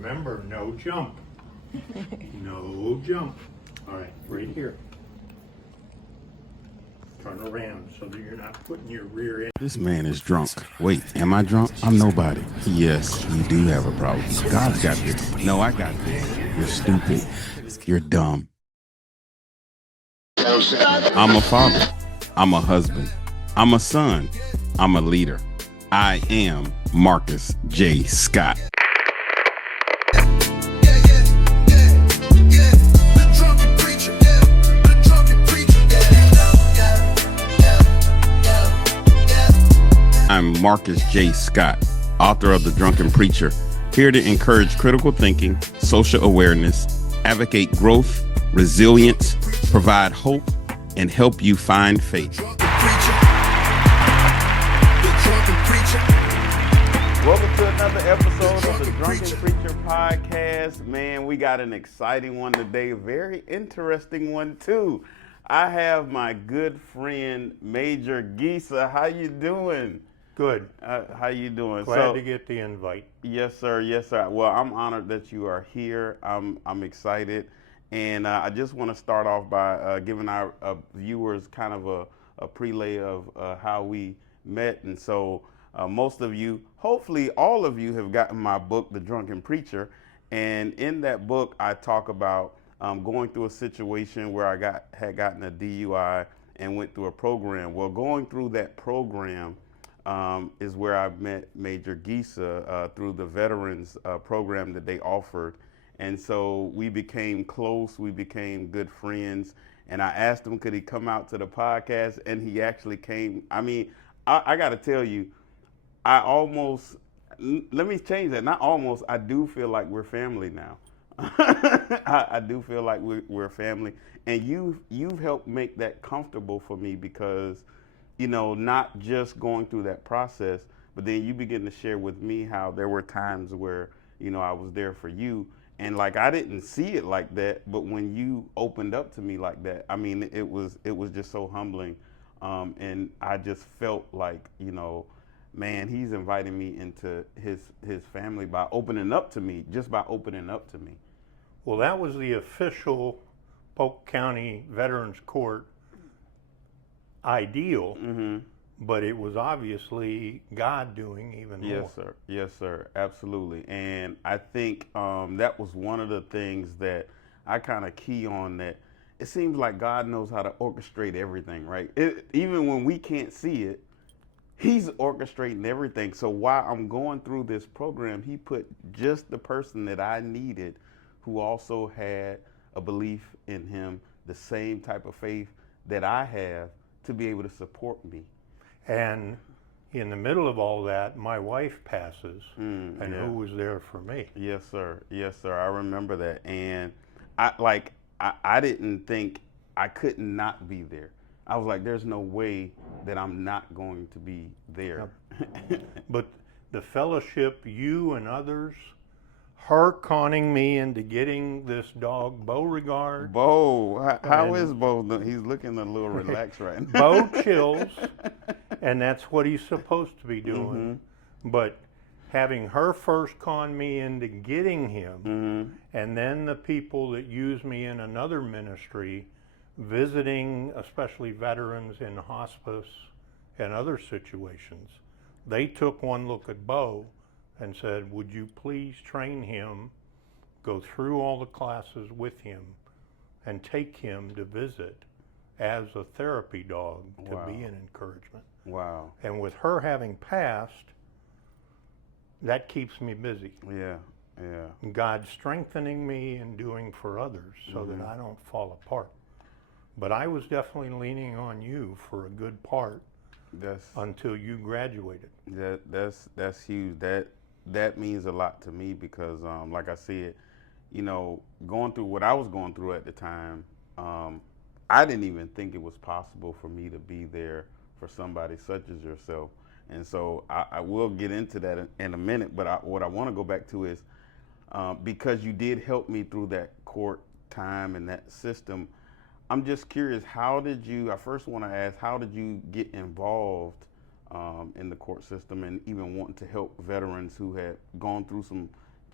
Remember, no jump. No jump. All right, right here. Turn around so that you're not putting your rear end. This man is drunk. Wait, am I drunk? I'm nobody. Yes, you do have a problem. God's got this. No, I got this. You're stupid. You're dumb. I'm a father. I'm a husband. I'm a son. I'm a leader. I am Marcus J. Scott. I'm Marcus J. Scott, author of The Drunken Preacher, here to encourage critical thinking, social awareness, advocate growth, resilience, provide hope, and help you find faith. Welcome to another episode of The Drunken Preacher Podcast. Man, we got an exciting one today, a very interesting one too. I have my good friend, Major Geasa. How you doing? Good. How you doing? Glad to get the invite. Yes, sir. Yes, sir. Well, I'm honored that you are here. I'm excited, and I just want to start off by giving our viewers kind of a prelay of how we met. And so, most of you, hopefully, all of you, have gotten my book, The Drunken Preacher, and in that book, I talk about going through a situation where I had gotten a DUI and went through a program. Well, going through that program is where I met Major Geasa through the veterans program that they offered. And so we became close, we became good friends. And I asked him, could he come out to the podcast? And he actually came. I mean, I got to tell you, let me change that. Not almost, I do feel like we're family now. I do feel like we're family. And you've helped make that comfortable for me because, you know, not just going through that process, but then you begin to share with me how there were times where, you know, I was there for you. And like, I didn't see it like that, but when you opened up to me like that, I mean, it was just so humbling. And I just felt like, you know, man, he's inviting me into his family by opening up to me, just by opening up to me. Well, that was the official Polk County Veterans Court ideal, but it was obviously God doing even more. Yes, sir. Yes, sir. Absolutely. And I think that was one of the things that I kind of key on, that it seems like God knows how to orchestrate everything, right? Even when we can't see it, he's orchestrating everything. So while I'm going through this program, he put just the person that I needed, who also had a belief in him, the same type of faith that I have, to be able to support me. And in the middle of all that, my wife passes, and yeah. who was there for me? Yes, sir. Yes, sir. I remember that. And I didn't think I could not be there. I was like, there's no way that I'm not going to be there. Yep. But the fellowship, you and others, her conning me into getting this dog, Beauregard. Bo, how is Bo? He's looking a little relaxed right now. Bo chills, and that's what he's supposed to be doing. But having her first con me into getting him, and then the people that use me in another ministry, visiting especially veterans in hospice and other situations, they took one look at Bo and said, would you please train him, go through all the classes with him, and take him to visit as a therapy dog to be an encouragement. Wow. And with her having passed, that keeps me busy. Yeah, yeah. God strengthening me and doing for others so that I don't fall apart. But I was definitely leaning on you for a good part until you graduated. That's huge. That means a lot to me because, like I said, you know, going through what I was going through at the time, I didn't even think it was possible for me to be there for somebody such as yourself. And so I will get into that in a minute, but what I want to go back to is because you did help me through that court time and that system, I'm just curious, I first want to ask, how did you get involved in the court system and even wanting to help veterans who had gone through some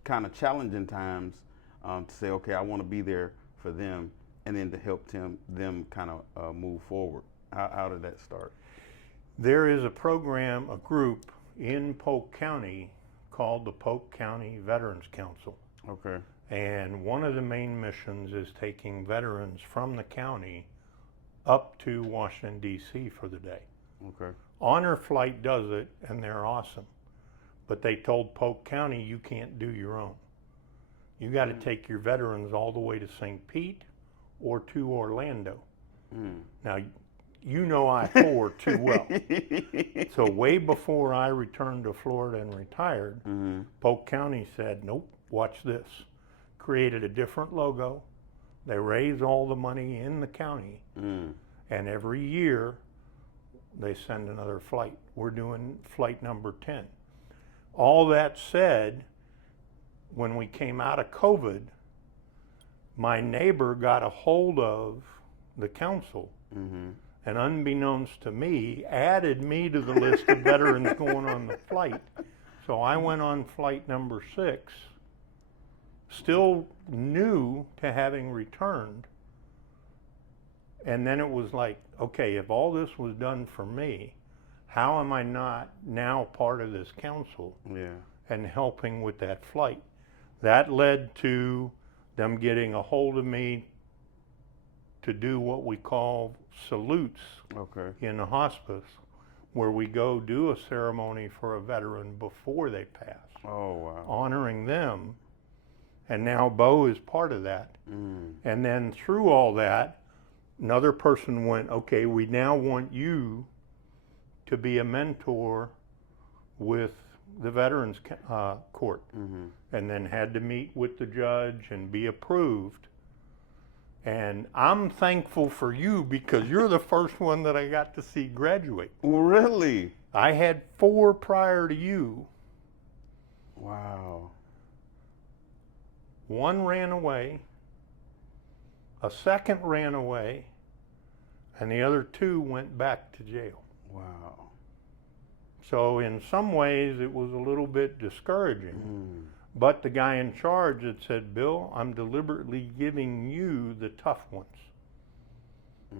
kind of challenging times to say, okay, I want to be there for them, and then to help them kind of move forward. How did that start? There is a program, a group in Polk County called the Polk County Veterans Council. Okay. And one of the main missions is taking veterans from the county up to Washington, D.C. for the day. Okay. Honor Flight does it, and they're awesome. But they told Polk County, you can't do your own. You got to take your veterans all the way to St. Pete or to Orlando. Now, you know I-4 too well. So way before I returned to Florida and retired, Polk County said, nope, watch this. Created a different logo. They raise all the money in the county. And every year, they send another flight. We're doing flight number 10. All that said, when we came out of COVID, my neighbor got a hold of the council, and unbeknownst to me, added me to the list of veterans going on the flight. So I went on flight number 6, still new to having returned. And then it was like, okay, if all this was done for me, how am I not now part of this council and helping with that flight? That led to them getting a hold of me to do what we call salutes in a hospice, where we go do a ceremony for a veteran before they pass. Oh, wow. Honoring them. And now Bo is part of that. And then through all that, another person went, okay, we now want you to be a mentor with the Veterans Court. And then had to meet with the judge and be approved. And I'm thankful for you because you're the first one that I got to see graduate. Really? I had 4 prior to you. Wow. 1 ran away, a second ran away, and the other 2 went back to jail. Wow. So in some ways it was a little bit discouraging. But the guy in charge had said, Bill, I'm deliberately giving you the tough ones.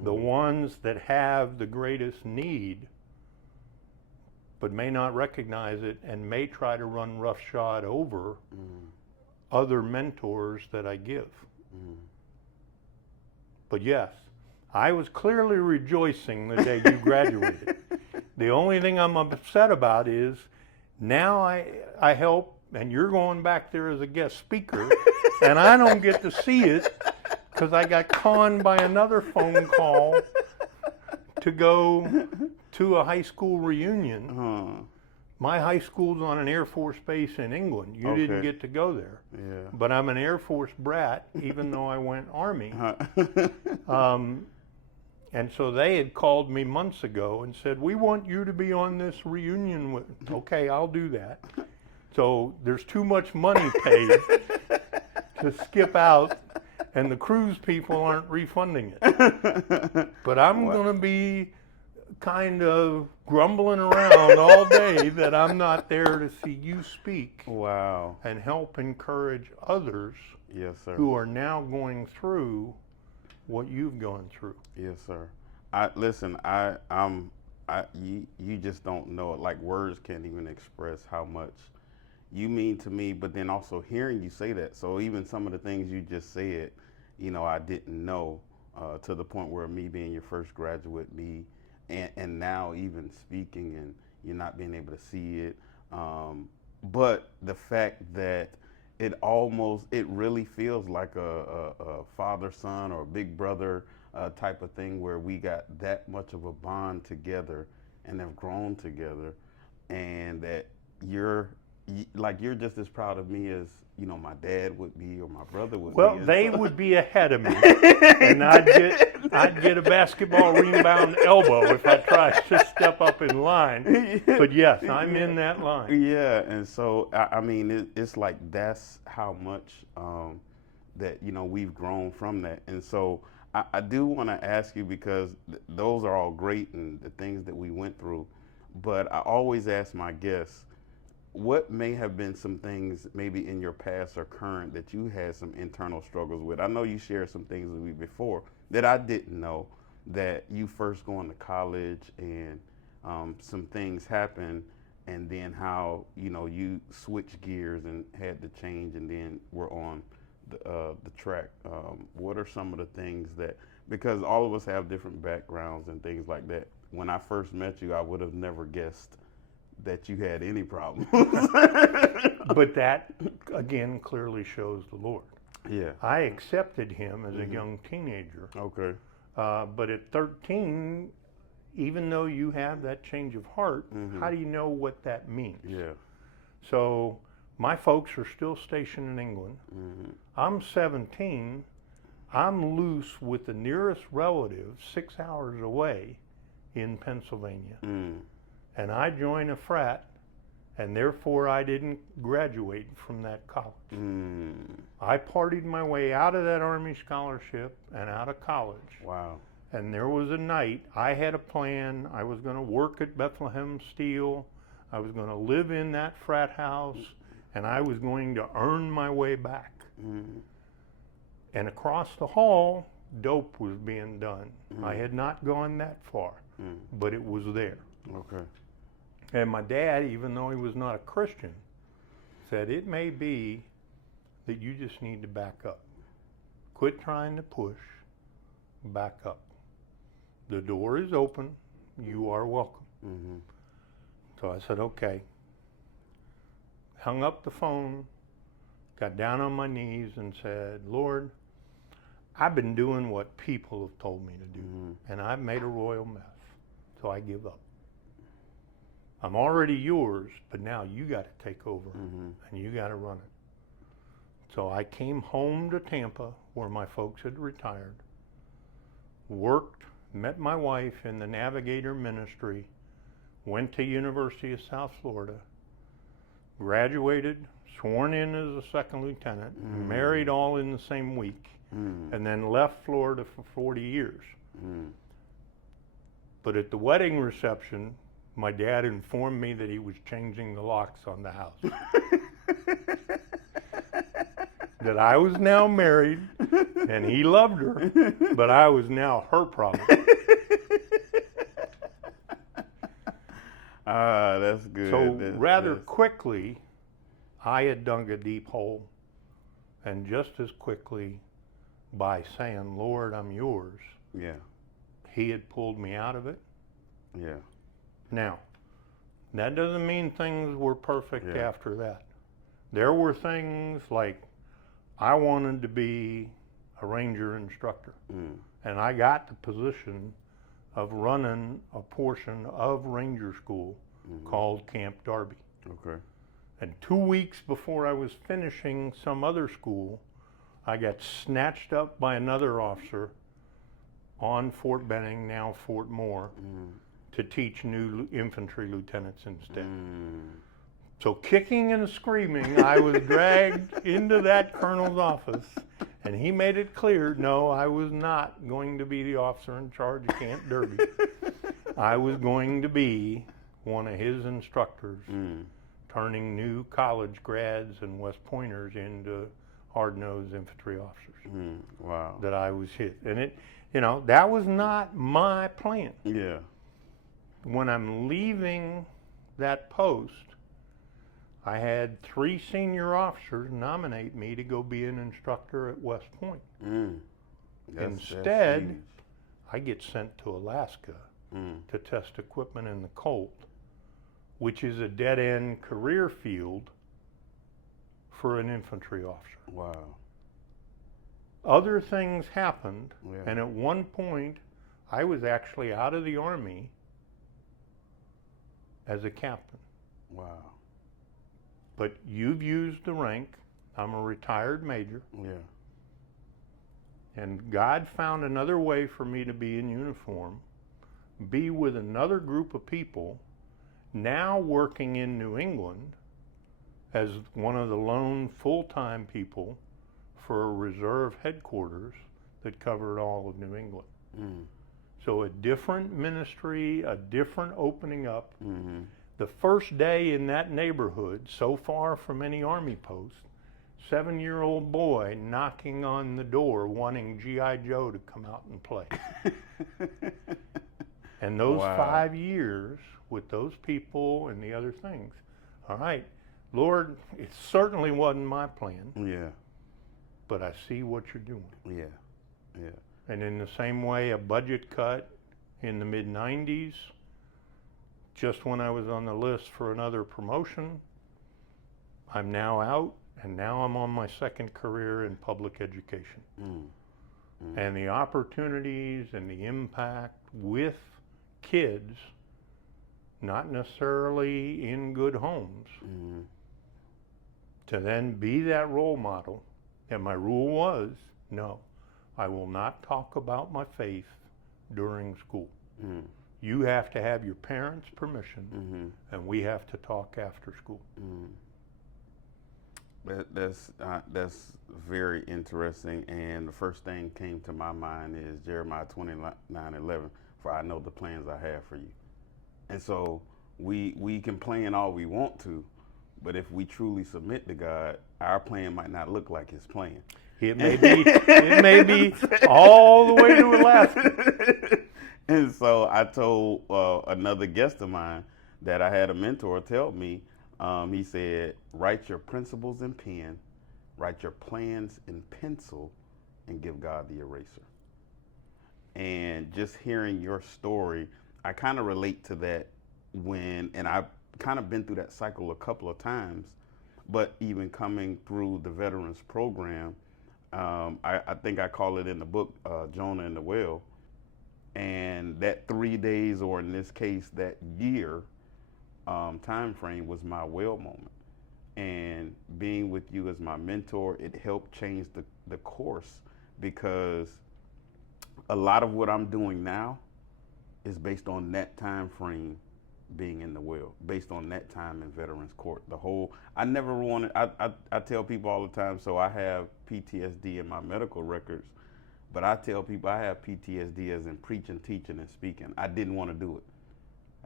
The ones that have the greatest need, but may not recognize it and may try to run roughshod over other mentors that I give. But yes, I was clearly rejoicing the day you graduated. The only thing I'm upset about is now I help, and you're going back there as a guest speaker, and I don't get to see it because I got conned by another phone call to go to a high school reunion. My high school's on an Air Force base in England. You didn't get to go there. But I'm an Air Force brat, even though I went Army. And so they had called me months ago and said, we want you to be on this reunion with, okay, I'll do that. So there's too much money paid to skip out, and the cruise people aren't refunding it. But I'm going to be kind of grumbling around all day that I'm not there to see you speak. Wow. And help encourage others who are now going through what you've gone through. Yes, sir. You just don't know it. Like, words can't even express how much you mean to me, but then also hearing you say that. So even some of the things you just said, I didn't know, to the point where me being your first graduate, and now even speaking and you not being able to see it. But the fact that it really feels like a father-son or a big brother type of thing, where we got that much of a bond together and have grown together, and that you're just as proud of me as my dad would be or my brother would be. Well, they would be ahead of me, and I'd get a basketball rebound elbow if I tried to step up in line. But yes, I'm in that line. Yeah, and so it's like that's how much that we've grown from that. And so I do want to ask you, because those are all great and the things that we went through, but I always ask my guests, what may have been some things maybe in your past or current that you had some internal struggles with? I know you shared some things with me before that I didn't know, that you first going to college and some things happened, and then how, you know, you switched gears and had to change and then were on the track. What are some of the things that, because all of us have different backgrounds and things like that. When I first met you, I would have never guessed that you had any problems. But that, again, clearly shows the Lord. Yeah. I accepted him as a young teenager. Okay. But at 13, even though you have that change of heart, how do you know what that means? Yeah. So my folks are still stationed in England. I'm 17. I'm loose with the nearest relative 6 hours away in Pennsylvania. And I joined a frat, and therefore I didn't graduate from that college. I partied my way out of that Army scholarship and out of college. Wow. And there was a night, I had a plan. I was going to work at Bethlehem Steel. I was going to live in that frat house, and I was going to earn my way back. And across the hall, dope was being done. I had not gone that far, but it was there. Okay. And my dad, even though he was not a Christian, said, it may be that you just need to back up. Quit trying to push, back up. The door is open, you are welcome. So I said, okay. Hung up the phone, got down on my knees and said, Lord, I've been doing what people have told me to do, and I've made a royal mess, so I give up. I'm already yours, but now you got to take over, and you got to run it. So I came home to Tampa, where my folks had retired, worked, met my wife in the Navigator ministry, went to University of South Florida, graduated, sworn in as a second lieutenant, married all in the same week, and then left Florida for 40 years. But at the wedding reception, my dad informed me that he was changing the locks on the house. That I was now married, and he loved her, but I was now her problem. That's good. So rather quickly, I had dug a deep hole, and just as quickly, by saying, Lord, I'm yours, he had pulled me out of it. Yeah. Now, that doesn't mean things were perfect after that. There were things like I wanted to be a ranger instructor, and I got the position of running a portion of ranger school called Camp Darby. Okay. And 2 weeks before I was finishing some other school, I got snatched up by another officer on Fort Benning, now Fort Moore, to teach new infantry lieutenants instead. So kicking and screaming, I was dragged into that colonel's office, and he made it clear, no, I was not going to be the officer in charge of Camp Derby. I was going to be one of his instructors, turning new college grads and West Pointers into hard-nosed infantry officers. Wow. That I was hit. And it, that was not my plan. Yeah. When I'm leaving that post, I had 3 senior officers nominate me to go be an instructor at West Point. Instead, I get sent to Alaska to test equipment in the cold, which is a dead-end career field for an infantry officer. Wow. Other things happened, and at one point, I was actually out of the Army as a captain. Wow. But you've used the rank. I'm a retired major. Yeah. And God found another way for me to be in uniform, be with another group of people, now working in New England as one of the lone full-time people for a reserve headquarters that covered all of New England. So a different ministry, a different opening up. The first day in that neighborhood, so far from any Army post, 7-year-old boy knocking on the door wanting G.I. Joe to come out and play. And those Wow. 5 years with those people and the other things, all right, Lord, it certainly wasn't my plan, Yeah. but I see what you're doing. Yeah. Yeah. And in the same way, a budget cut in the mid-90s, just when I was on the list for another promotion, I'm now out, and now I'm on my second career in public education. And the opportunities and the impact with kids, not necessarily in good homes, to then be that role model. And my rule was, no, I will not talk about my faith during school. You have to have your parents' permission, and we have to talk after school. That's very interesting, and the first thing came to my mind is Jeremiah 29:11. For I know the plans I have for you. And so we can plan all we want to, but if we truly submit to God, our plan might not look like His plan. It may be all the way to Alaska. And so I told another guest of mine that I had a mentor tell me, he said, write your principles in pen, write your plans in pencil, and give God the eraser. And just hearing your story, I kind of relate to that and I've kind of been through that cycle a couple of times, but even coming through the veterans program, I think I call it in the book, Jonah and the Whale, and that 3 days, or in this case, that year time frame was my whale moment. And being with you as my mentor, it helped change the course, because a lot of what I'm doing now is based on that time frame being in the whale, based on that time in Veterans Court. I never wanted, I tell people all the time, so I have PTSD in my medical records, but I tell people I have PTSD as in preaching, teaching, and speaking. I didn't want to do it.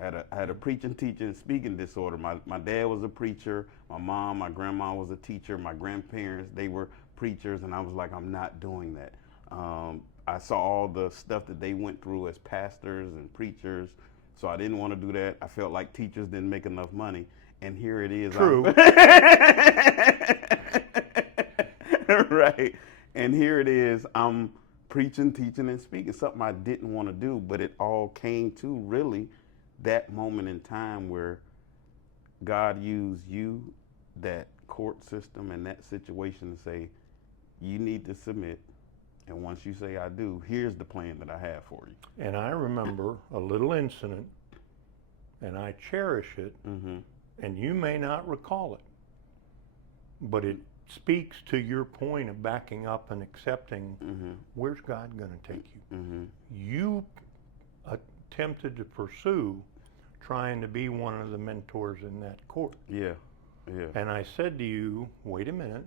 I had a preaching, teaching, and speaking disorder. My dad was a preacher. My mom, my grandma was a teacher. My grandparents, they were preachers, and I was like, I'm not doing that. I saw all the stuff that they went through as pastors and preachers, so I didn't want to do that. I felt like teachers didn't make enough money, and here it is. True. Right. And here it is. I'm preaching, teaching, and speaking, something I didn't want to do, but it all came to really that moment in time where God used you, that court system, and that situation to say, you need to submit. And once you say I do, here's the plan that I have for you. And I remember a little incident, and I cherish it, and you may not recall it, but it speaks to your point of backing up and accepting, where's God going to take you? You attempted to pursue trying to be one of the mentors in that court. Yeah. And I said to you, wait a minute,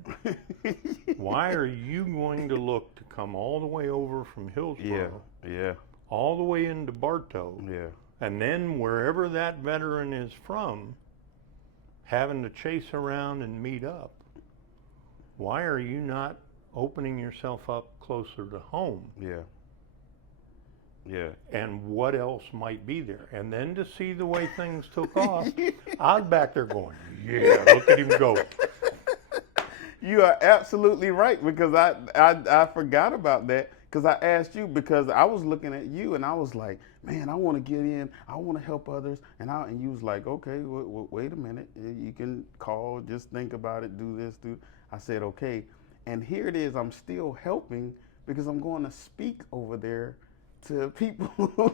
why are you going to look to come all the way over from Hillsborough, all the way into Bartow, and then wherever that veteran is from, having to chase around and meet up? Why are you not opening yourself up closer to home? And what else might be there? And then to see the way things took off, I was back there going, yeah, look at him go. You are absolutely right, because I forgot about that, because I asked you, because I was looking at you and I was like, man, I want to get in, I want to help others, and you was like, okay, wait a minute, you can call, just think about it, do this, do. I said, okay, and here it is, I'm still helping, because I'm going to speak over there to people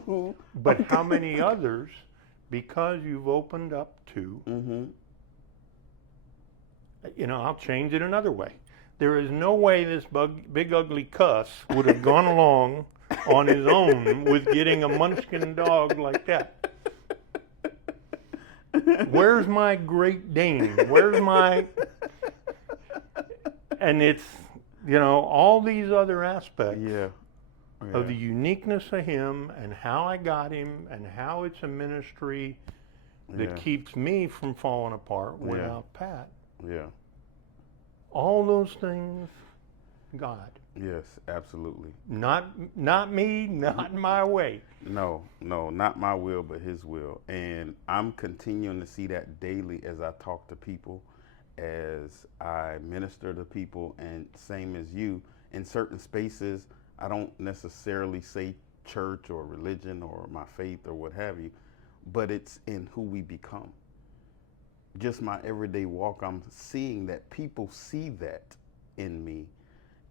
who. But how many others, because you've opened up to, I'll change it another way. There is no way this big ugly cuss would have gone along on his own with getting a munchkin dog like that. Where's my Great Dane? Where's my... And it's, all these other aspects of the uniqueness of him and how I got him and how it's a ministry that keeps me from falling apart without Pat. Yeah. All those things, God. Yes, absolutely. Not me, not my way. No, not my will, but His will. And I'm continuing to see that daily as I talk to people, as I minister to people, and same as you, in certain spaces, I don't necessarily say church or religion or my faith or what have you, but it's in who we become. Just my everyday walk, I'm seeing that people see that in me.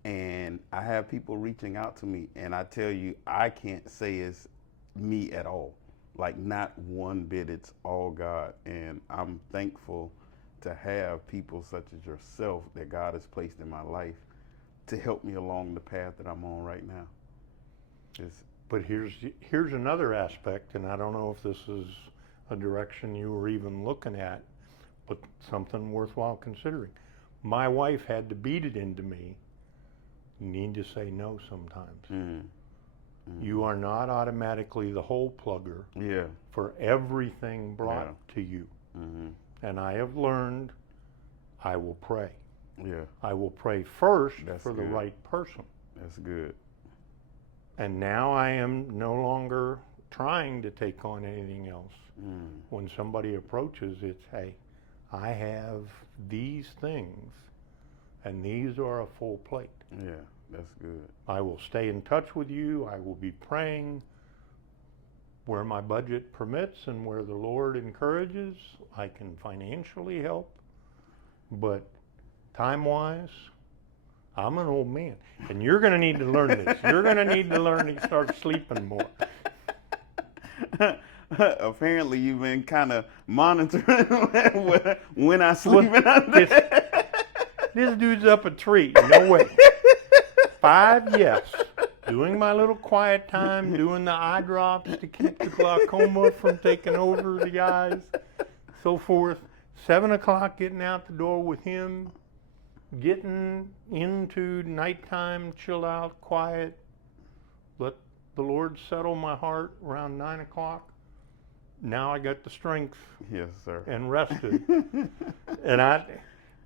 And I have people reaching out to me, and I tell you, I can't say it's me at all. Like, not one bit, it's all God. And I'm thankful to have people such as yourself that God has placed in my life to help me along the path that I'm on right now. But here's another aspect, and I don't know if this is a direction you were even looking at, but something worthwhile considering. My wife had to beat it into me. You need to say no sometimes. You are not automatically the hole plugger for everything brought to you. And I have learned I will pray. I will pray first for the right person. That's good. And now I am no longer trying to take on anything else. When somebody approaches, it's, hey, I have these things, and these are a full plate. Yeah, that's good. I will stay in touch with you. I will be praying where my budget permits and where the Lord encourages. I can financially help, but time-wise, I'm an old man, and you're going to need to learn this. You're going to need to learn to start sleeping more. Apparently, you've been kind of monitoring when I sleep. This dude's up a tree. No way. 5, yes. Doing my little quiet time, doing the eye drops to keep the glaucoma from taking over the eyes, so forth. 7 o'clock, getting out the door with him, getting into nighttime, chill out, quiet. Let the Lord settle my heart around 9 o'clock. Now I got the strength. Yes, sir. And rested. And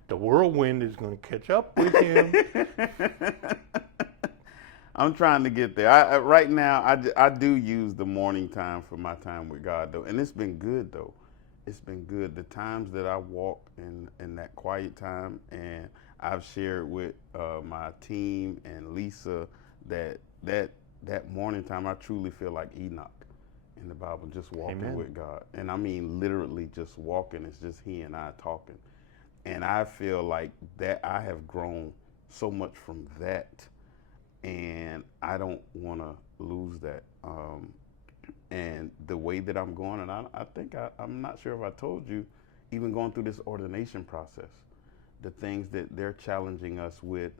the whirlwind is going to catch up with him. I'm trying to get there. Right now, I do use the morning time for my time with God, though. And it's been good, though. It's been good. The times that I walk in that quiet time, and I've shared with my team and Lisa that morning time, I truly feel like Enoch in the Bible, just walking with God. And I mean, literally just walking. It's just he and I talking. And I feel like that I have grown so much from that, and I don't want to lose that. And the way that I'm going, and I think I'm not sure if I told you, even going through this ordination process, the things that they're challenging us with,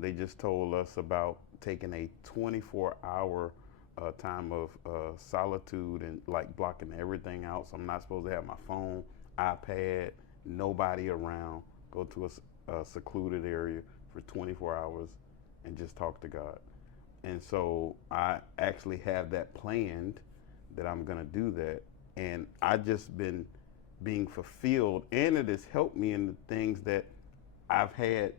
they just told us about taking a 24-hour time of solitude and like blocking everything out. So I'm not supposed to have my phone, iPad, nobody around, go to a secluded area for 24 hours and just talk to God. And so I actually have that planned, that I'm going to do that. And I just been being fulfilled, and it has helped me in the things that I've had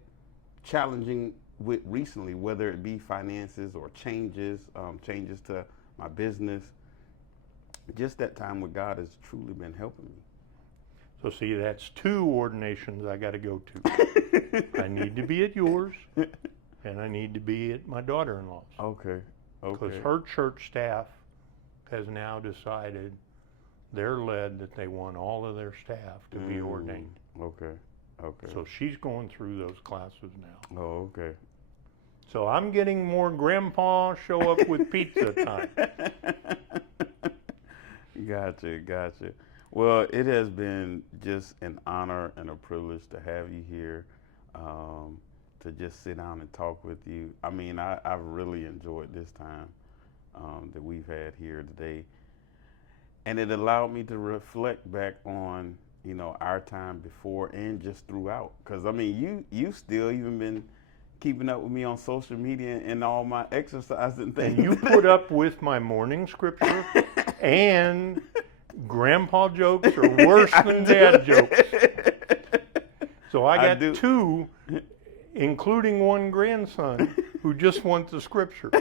challenging with recently, whether it be finances or changes to my business. Just that time with God has truly been helping me. So see, that's 2 ordinations I got to go to. I need to be at yours, and I need to be at my daughter-in-law's. Okay. Because her church staff has now decided they're led that they want all of their staff to be ordained. Okay. So she's going through those classes now. Oh, okay. So I'm getting more grandpa show up with pizza time. Gotcha. Well, it has been just an honor and a privilege to have you here, to just sit down and talk with you. I mean, I've really enjoyed this time that we've had here today. And it allowed me to reflect back on, our time before and just throughout. Because, I mean, you still even been keeping up with me on social media and all my exercise and things. And you put up with my morning scripture and grandpa jokes are worse than dad jokes. So I got two, including one grandson, who just want the scripture.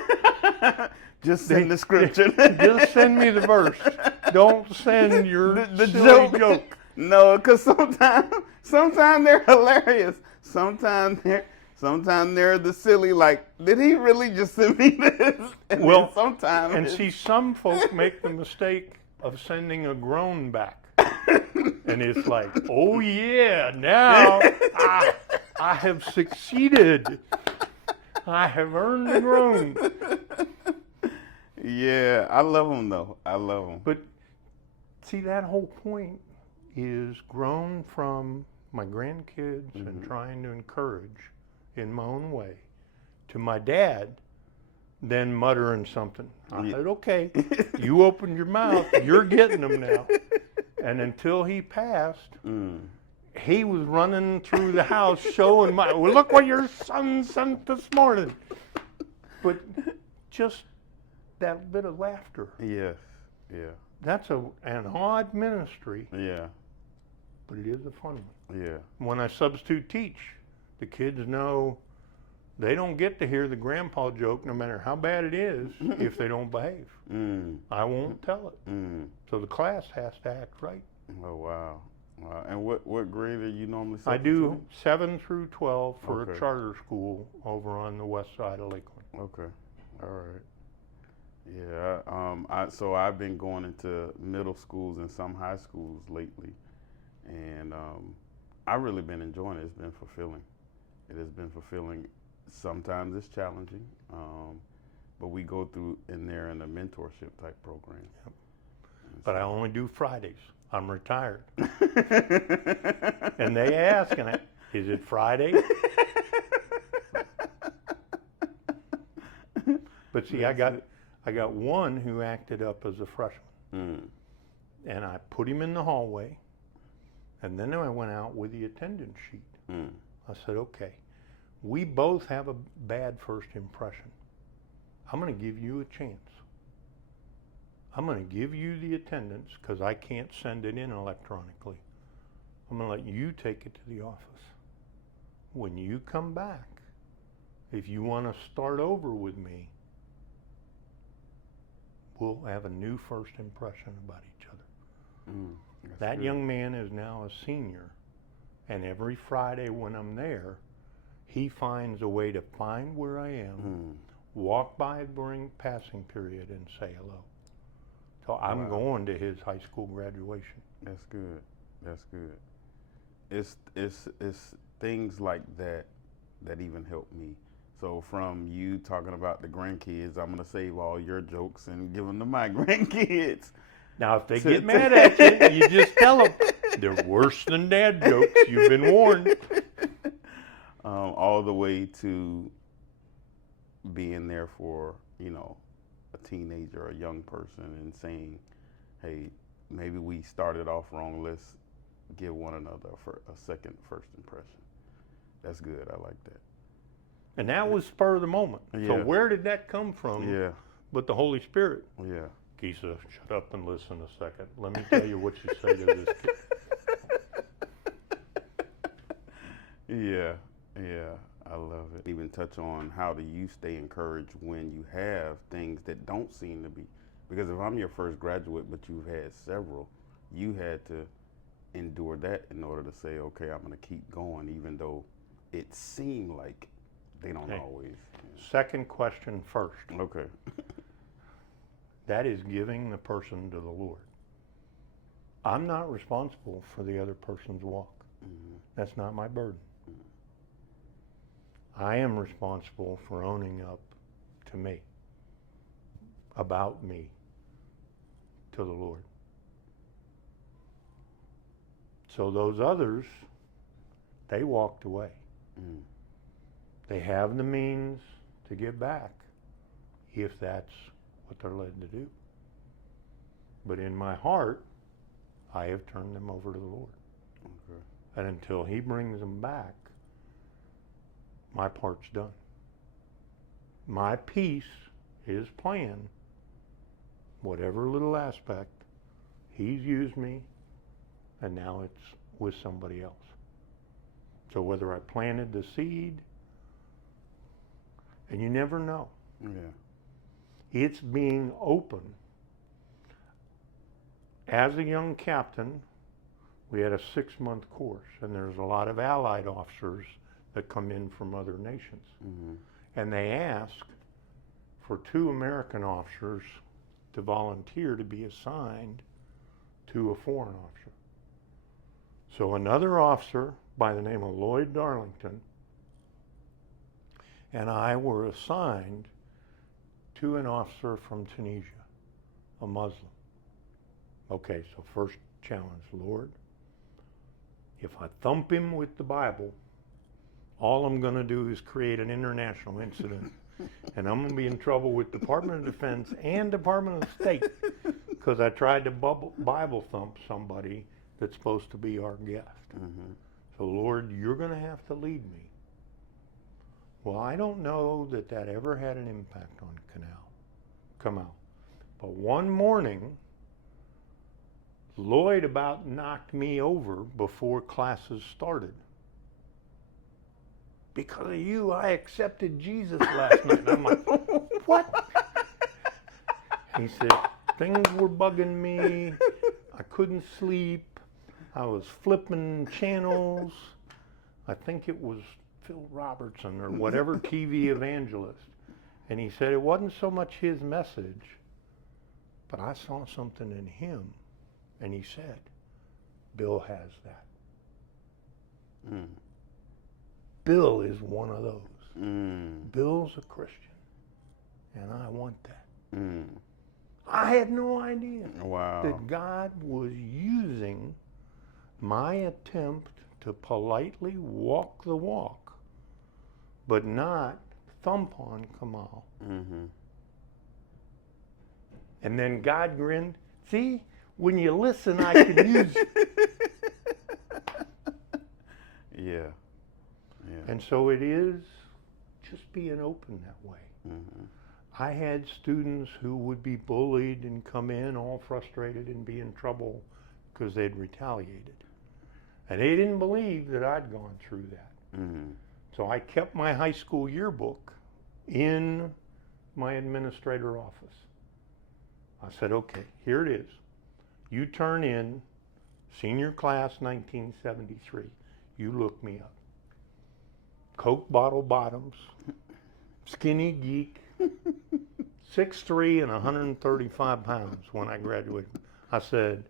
Just send the scripture. Just send me the verse. Don't send your the silly joke. No, because sometimes they're hilarious. Sometimes they're the silly, like, did he really just send me this? And well, sometimes. And see, some folk make the mistake of sending a groan back. And it's like, oh yeah, now I have succeeded. I have earned the groan. Yeah, I love them though. I love them. But see, that whole point is grown from my grandkids and trying to encourage in my own way to my dad, then muttering something. I said, okay, you opened your mouth, you're getting them now. And until he passed, he was running through the house showing well, look what your son sent this morning. But just that bit of laughter. Yes, yeah. That's an odd ministry. Yeah. But it is a fun one. Yeah. When I substitute teach, the kids know they don't get to hear the grandpa joke no matter how bad it is if they don't behave. I won't tell it. So the class has to act right. Oh, wow. And what grade are you normally substituting? I do 7 through 12 for a charter school over on the west side of Lakeland. Okay. All right. Yeah. So I've been going into middle schools and some high schools lately. And I've really been enjoying it. It's been fulfilling. It has been fulfilling. Sometimes it's challenging, but we go through in there in a mentorship type program. Yep. But I only do Fridays. I'm retired. And they ask, is it Friday? But see, I got one who acted up as a freshman. And I put him in the hallway. And then I went out with the attendance sheet. I said, okay, we both have a bad first impression. I'm going to give you a chance. I'm going to give you the attendance because I can't send it in electronically. I'm going to let you take it to the office. When you come back, if you want to start over with me, we'll have a new first impression about each other. That young man is now a senior, and every Friday when I'm there, he finds a way to find where I am, walk by during passing period, and say hello. So I'm going to his high school graduation. That's good. That's good. It's things like that even help me. So from you talking about the grandkids, I'm gonna save all your jokes and give them to my grandkids. Now, if they get mad at you, you just tell them they're worse than dad jokes. You've been warned. All the way to being there for, a teenager or a young person and saying, hey, maybe we started off wrong. Let's give one another a second first impression. That's good. I like that. And that was spur of the moment. Yeah. So where did that come from? Yeah. But the Holy Spirit. Yeah. Geasa, shut up and listen a second. Let me tell you what you say to this kid. Yeah, I love it. Even touch on how do you stay encouraged when you have things that don't seem to be. Because if I'm your first graduate, but you've had several, you had to endure that in order to say, okay, I'm going to keep going, even though it seemed like they don't always. Second question first. Okay. That is giving the person to the Lord. I'm not responsible for the other person's walk. That's not my burden. I am responsible for owning up to me, about me, to the Lord. So those others, they walked away. They have the means to give back if that's what they're led to do. But in my heart, I have turned them over to the Lord. Okay. And until He brings them back, my part's done. My piece, His plan, whatever little aspect, He's used me, and now it's with somebody else. So whether I planted the seed, and you never know. Yeah. It's being open. As a young captain, we had a 6-month course, and there's a lot of allied officers that come in from other nations. Mm-hmm. And they ask for 2 American officers to volunteer to be assigned to a foreign officer. So another officer by the name of Lloyd Darlington and I were assigned to an officer from Tunisia, a Muslim. Okay, so first challenge, Lord, if I thump him with the Bible, all I'm going to do is create an international incident, and I'm going to be in trouble with Department of Defense and Department of State because I tried to Bible thump somebody that's supposed to be our guest. Mm-hmm. So, Lord, you're going to have to lead me. Well, I don't know that ever had an impact on Kamal. But one morning, Lloyd about knocked me over before classes started. Because of you, I accepted Jesus last night. And I'm like, what? He said, things were bugging me. I couldn't sleep. I was flipping channels. I think it was Phil Robertson or whatever TV evangelist. And he said it wasn't so much his message, but I saw something in him. And he said, Bill has that. Mm. Bill is one of those. Mm. Bill's a Christian, and I want that. Mm. I had no idea Wow. that God was using my attempt to politely walk the walk, but not thump on Kamal. Mm-hmm. And then God grinned. See, when you listen, I can use it. Yeah. Yeah. And so it is just being open that way. Mm-hmm. I had students who would be bullied and come in all frustrated and be in trouble because they'd retaliated. And they didn't believe that I'd gone through that. Mm-hmm. So I kept my high school yearbook in my administrator office. I said, okay, here it is. You turn in senior class 1973. You look me up. Coke bottle bottoms, skinny geek, 6'3" and 135 pounds when I graduated. I said,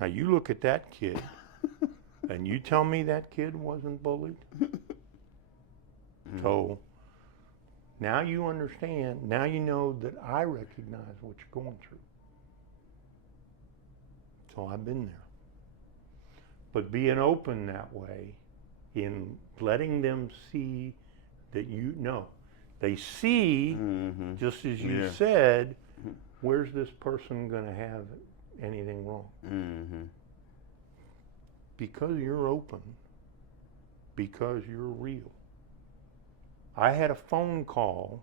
now you look at that kid and you tell me that kid wasn't bullied? Mm-hmm. So now you understand, now you know that I recognize what you're going through. So I've been there. But being open that way, in letting them see that you know. They see, Mm-hmm. just as you Yeah. said, where's this person going to have anything wrong? Mm-hmm. Because you're open, because you're real. I had a phone call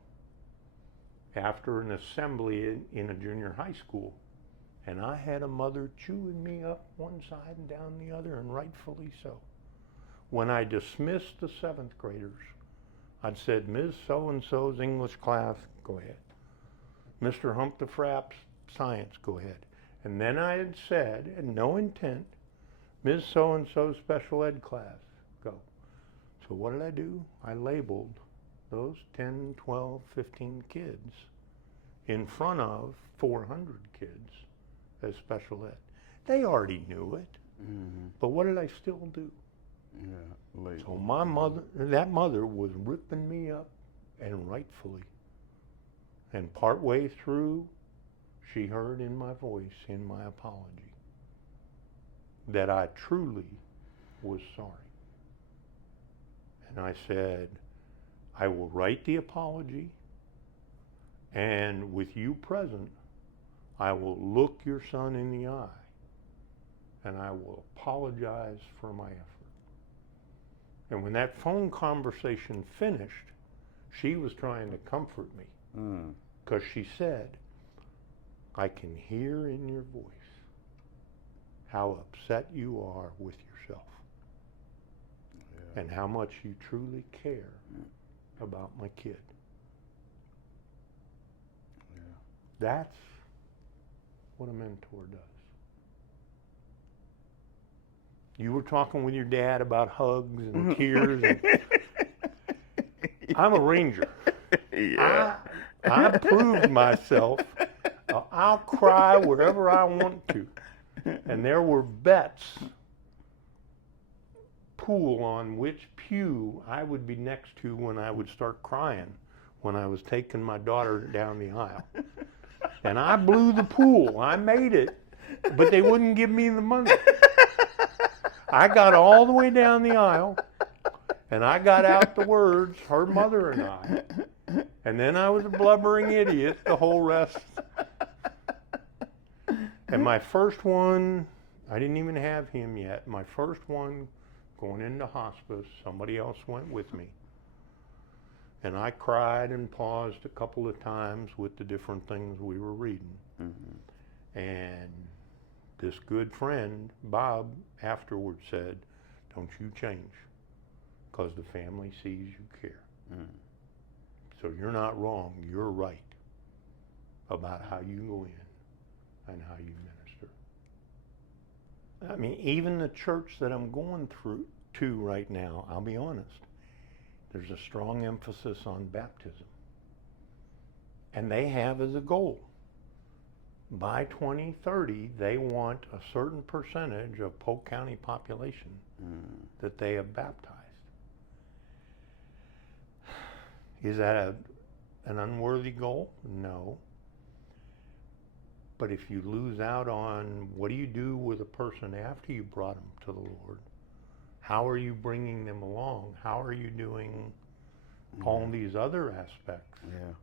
after an assembly in a junior high school, and I had a mother chewing me up one side and down the other, and rightfully so. When I dismissed the 7th graders, I'd said, Ms. So-and-so's English class, go ahead. Mr. Hump the Frapp's science, go ahead. And then I had said, and no intent, Ms. So-and-so's special ed class, go. So what did I do? I labeled those 10, 12, 15 kids in front of 400 kids as special ed. They already knew it, Mm-hmm. but what did I still do? Yeah. Late. So my mother, that mother was ripping me up, and rightfully. And partway through, she heard in my voice, in my apology, that I truly was sorry. And I said, I will write the apology, and with you present, I will look your son in the eye, and I will apologize for my effort. And when that phone conversation finished, she was trying to comfort me, because she said, I can hear in your voice how upset you are with yourself and how much you truly care about my kid. Yeah. That's what a mentor does. You were talking with your dad about hugs and tears. And I'm a ranger. Yeah. I proved myself. I'll cry wherever I want to. And there were bets pool on which pew I would be next to when I would start crying when I was taking my daughter down the aisle. And I blew the pool. I made it, but they wouldn't give me the money. I got all the way down the aisle, and I got out the words, her mother and I. And then I was a blubbering idiot the whole rest. And my first one, I didn't even have him yet. My first one, going into hospice, somebody else went with me. And I cried and paused a couple of times with the different things we were reading. Mm-hmm. And this good friend, Bob, afterwards said, don't you change, because the family sees you care. Mm. So you're not wrong, you're right about how you go in and how you minister. I mean, even the church that I'm going to right now, I'll be honest, there's a strong emphasis on baptism. And they have as a goal, by 2030, they want a certain percentage of Polk County population that they have baptized. Is that an unworthy goal? No. But if you lose out on what do you do with a person after you brought them to the Lord? How are you bringing them along? How are you doing all these other aspects? Yeah.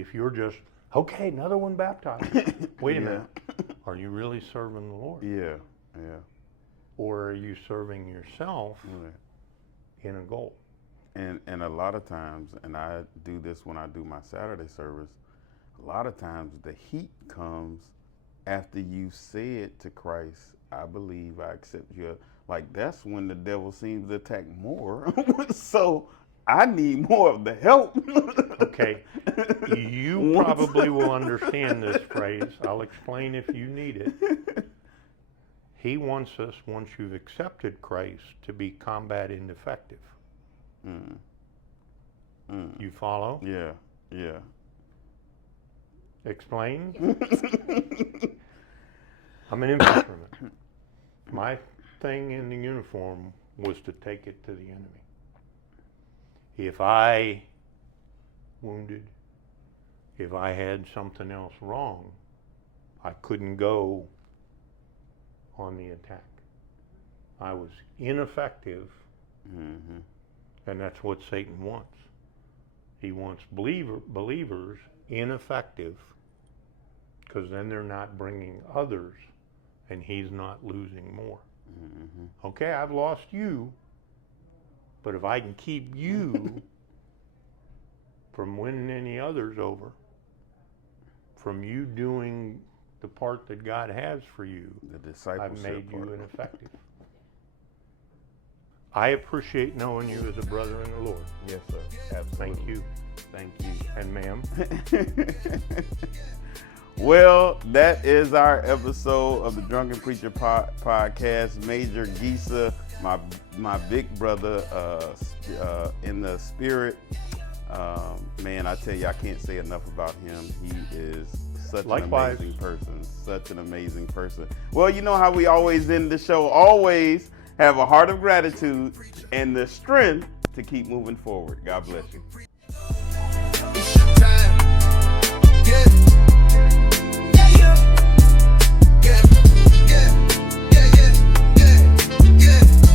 If you're just, okay, another one baptized. Wait a minute. Are you really serving the Lord? Yeah, yeah. Or are you serving yourself in a goal? And a lot of times, and I do this when I do my Saturday service, a lot of times the heat comes after you say it to Christ, I believe, I accept you. Like, that's when the devil seems to attack more. So I need more of the help. Okay. You probably will understand this phrase. I'll explain if you need it. He wants us, once you've accepted Christ, to be combat ineffective. You follow? Yeah, yeah. Explain? I'm an infantryman. My thing in the uniform was to take it to the enemy. If I wounded, if I had something else wrong, I couldn't go on the attack. I was ineffective, and that's what Satan wants. He wants believers ineffective, because then they're not bringing others, and he's not losing more. Okay, I've lost you, but if I can keep you from winning any others over, from you doing the part that God has for you, the discipleship I've made you part. ineffective. I appreciate knowing you as a brother in the Lord. Yes, sir. Absolutely. Thank you. Thank you. And ma'am. Well, that is our episode of the Drunken Preacher Podcast. Major Geasa, my big brother in the spirit. Man, I tell you, I can't say enough about him. He is such Likewise. an amazing person. Such an amazing person. Well, you know how we always end the show. Always have a heart of gratitude and the strength to keep moving forward. God bless you. It's your time. Yeah.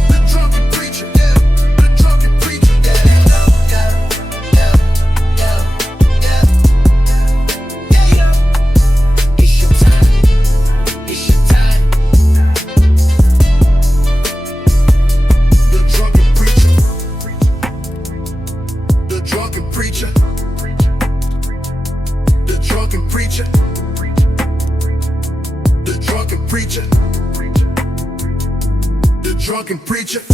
The drunken preacher. The drunken preacher. It's your time. It's your time. The drunken preacher. The drunken drunken preacher.